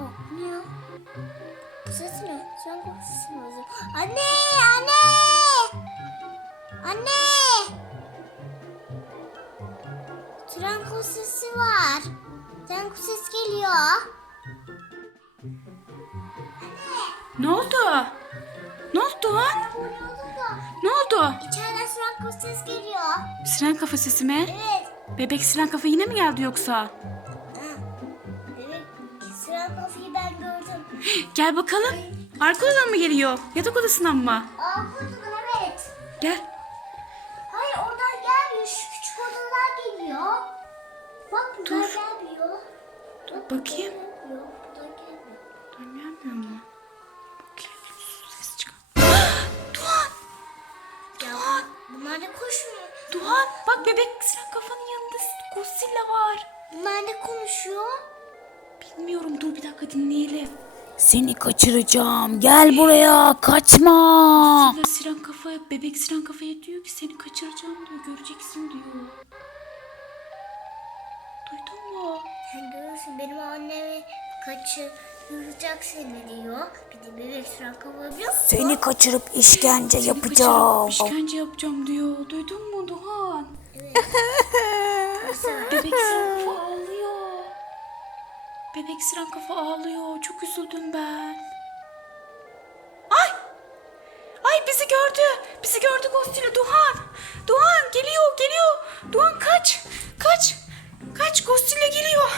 Oh, ne ya? Ses ne? Anne! Anne! Anne! Tren sesi var. Tren ses geliyor. Ne oldu? Ne oldu Doğan? Ne oldu? İçeriden tren ses geliyor. Siren kafa sesi mi? Evet. Bebek siren kafa yine mi geldi yoksa? Kafayı ben gördüm. Gel bakalım. Arka odadan mı geliyor? Yatak odasından mı? Aa buradan evet. Gel. Hayır oradan gelmiyor. Şu küçük odadan geliyor. Bak buradan Dur. gelmiyor. Bak, Bakayım. buradan gelmiyor. Buradan gelmiyor. Doğan gelmiyor mu? Bakayım. Ses çıkar. Doğan. Ya bunlar ne koşuyor? Doğan. Bak bebek siren kafanın yanında Godzilla var. Bunlar ne konuşuyor? Bilmiyorum dur bir dakika dinleyelim. Seni kaçıracağım. Gel buraya. Kaçma. Godzilla siren kafaya, bebek siren kafaya diyor ki seni kaçıracağım diyor. Göreceksin diyor. Duydun mu? Sen görürsün benim annemi kaçıracak seni diyor. Bir de bebek süren kafa musun? Seni kaçırıp işkence Seni yapacağım. kaçırıp işkence yapacağım diyor. Duydun mu Doğan? Bebek siren kafa. Bebek siren kafa ağlıyor. Çok üzüldüm ben. Ay! Ay bizi gördü. Bizi gördü Godzilla. Doğan. Doğan geliyor geliyor. Doğan kaç. Kaç. Kaç Godzilla geliyor.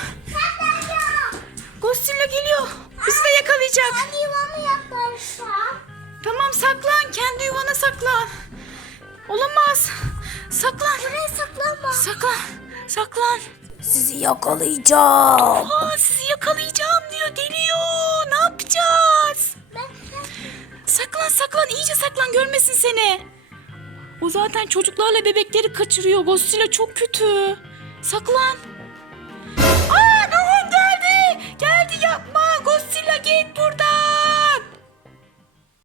Godzilla geliyor. Bizi de yakalayacak. Ben yuvamı yaklaşsam. Tamam saklan. Kendi yuvana saklan. Olamaz. Saklan. Buraya saklanma. Saklan. Saklan. Sizi yakalayacağım. Aa, sizi yakalayacağım diyor. Deliyor. Ne yapacağız? Saklan saklan. iyice saklan. Görmesin seni. O zaten çocuklarla bebekleri kaçırıyor. Godzilla çok kötü. Saklan.